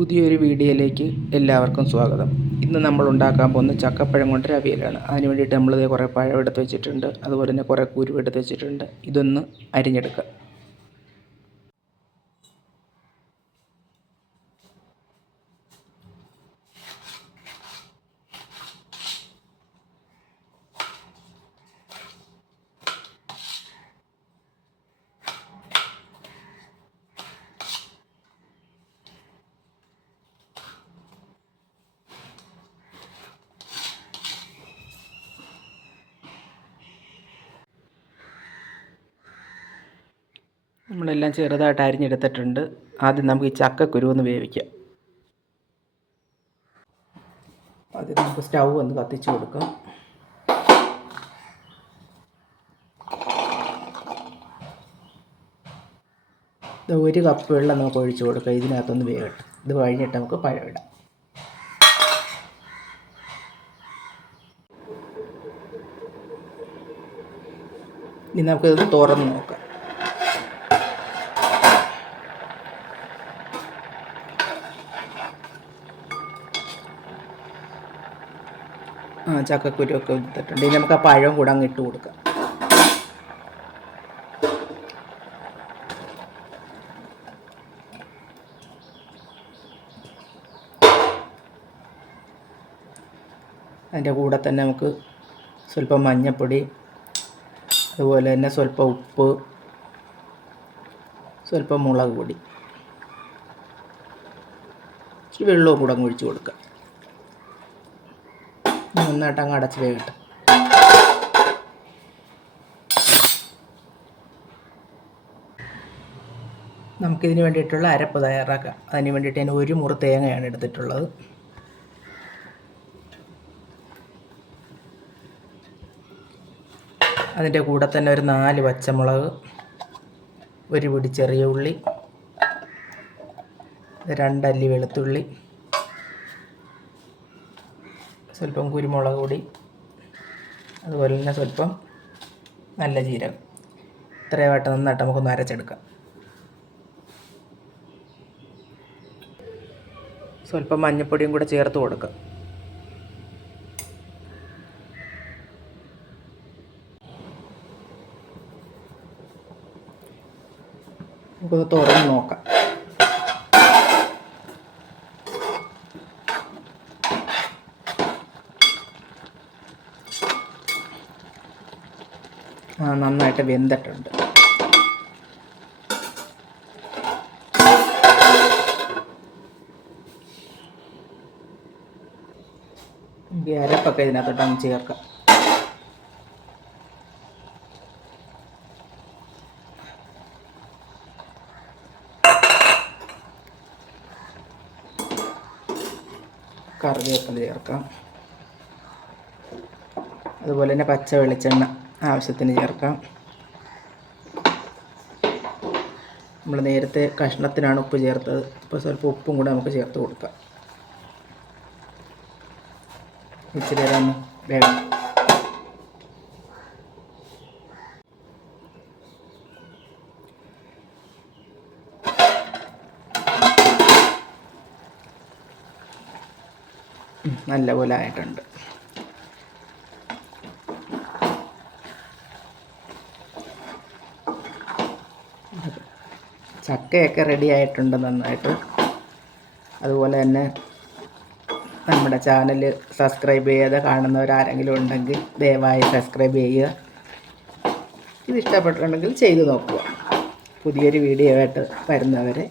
പുതിയൊരു വീഡിയോയിലേക്ക് എല്ലാവർക്കും സ്വാഗതം. ഇന്ന് നമ്മൾ ഉണ്ടാക്കാൻ പോകുന്ന ചക്കപ്പഴം കൊണ്ടൊരു അവിയലാണ്. അതിന് വേണ്ടിയിട്ട് നമ്മളിത് കുറേ പഴം എടുത്ത് വെച്ചിട്ടുണ്ട്, അതുപോലെ തന്നെ കുറേ കുരു എടുത്ത് വെച്ചിട്ടുണ്ട്. ഇതൊന്ന് അരിഞ്ഞെടുക്കുക. നമ്മളെല്ലാം ചെറുതായിട്ട് അരിഞ്ഞെടുത്തിട്ടുണ്ട്. ആദ്യം നമുക്ക് ഈ ചക്കക്കുരു ഒന്ന് വേവിക്കാം. ആദ്യം നമുക്ക് സ്റ്റൗ ഒന്ന് കത്തിച്ച് കൊടുക്കാം. ഇത് 1 കപ്പ് വെള്ളം നമുക്ക് ഒഴിച്ച് കൊടുക്കാം. ഇതിനകത്തൊന്ന് വേവട്ടെ. ഇത് കഴിഞ്ഞിട്ട് നമുക്ക് പഴം ഇടാം. ഇനി നമുക്കിത് തുറന്ന് നോക്കാം. ചക്കക്കുരുവൊക്കെ എടുത്തിട്ടുണ്ട്. ഇനി നമുക്ക് ആ പഴം കൂടെ അങ്ങ് ഇട്ട് കൊടുക്കാം. അതിൻ്റെ കൂടെ തന്നെ നമുക്ക് സ്വല്പം മഞ്ഞൾപ്പൊടി, അതുപോലെ തന്നെ സ്വല്പം ഉപ്പ്, സ്വല്പം മുളക് പൊടി, ഇച്ചിരി വെള്ളവും കൂടെ അങ്ങ് ഒഴിച്ച് കൊടുക്കാം. നന്നായിട്ട് അങ്ങ് അടച്ച് വേകട്ടെ. നമുക്കിതിന് വേണ്ടിയിട്ടുള്ള അരപ്പ് തയ്യാറാക്കാം. അതിന് വേണ്ടിയിട്ട് ഞാൻ 1 മുറി തേങ്ങയാണ് എടുത്തിട്ടുള്ളത്. അതിൻ്റെ കൂടെ തന്നെ ഒരു 4 പച്ചമുളക്, 1 പിടി ചെറിയ ഉള്ളി, 2 അല്ലി വെളുത്തുള്ളി, സ്വല്പം കുരുമുളക് പൊടി, അതുപോലെ തന്നെ സ്വല്പം നല്ല ജീരകം. ഇത്രയുമായിട്ട് നന്നായിട്ട് നമുക്കൊന്ന് അരച്ചെടുക്കാം. സ്വല്പം മഞ്ഞൾപ്പൊടിയും കൂടെ ചേർത്ത് കൊടുക്കാം. നമുക്കൊന്ന് തുറന്ന് നോക്കാം. നന്നായിട്ട് വെന്തിട്ടുണ്ട്. ഈ അരപ്പൊക്കെ ഇതിനകത്തോട്ട് അങ്ങ് ചേർക്കാം. കറിവേപ്പില ചേർക്കാം. അതുപോലെ തന്നെ പച്ച വെളിച്ചെണ്ണ ആവശ്യത്തിന് ചേർക്കാം. നമ്മൾ നേരത്തെ കഷ്ണത്തിനാണ് ഉപ്പ് ചേർത്തത്. ഇപ്പോൾ സ്വല്പം ഉപ്പും കൂടെ നമുക്ക് ചേർത്ത് കൊടുക്കാം. ഇച്ചിരി നേരം ഒന്ന് വേഗം. നല്ലപോലെ ആയിട്ടുണ്ട്. ചക്കയൊക്കെ റെഡി ആയിട്ടുണ്ട് നന്നായിട്ട്. അതുപോലെ തന്നെ നമ്മുടെ ചാനൽ സബ്സ്ക്രൈബ് ചെയ്യാതെ കാണുന്നവരാരെങ്കിലും ഉണ്ടെങ്കിൽ ദയവായി സബ്സ്ക്രൈബ് ചെയ്യുക. ഇത് ഇഷ്ടപ്പെട്ടിട്ടുണ്ടെങ്കിൽ ചെയ്തു നോക്കുക. പുതിയൊരു വീഡിയോ ആയിട്ട് വരുന്നവരെ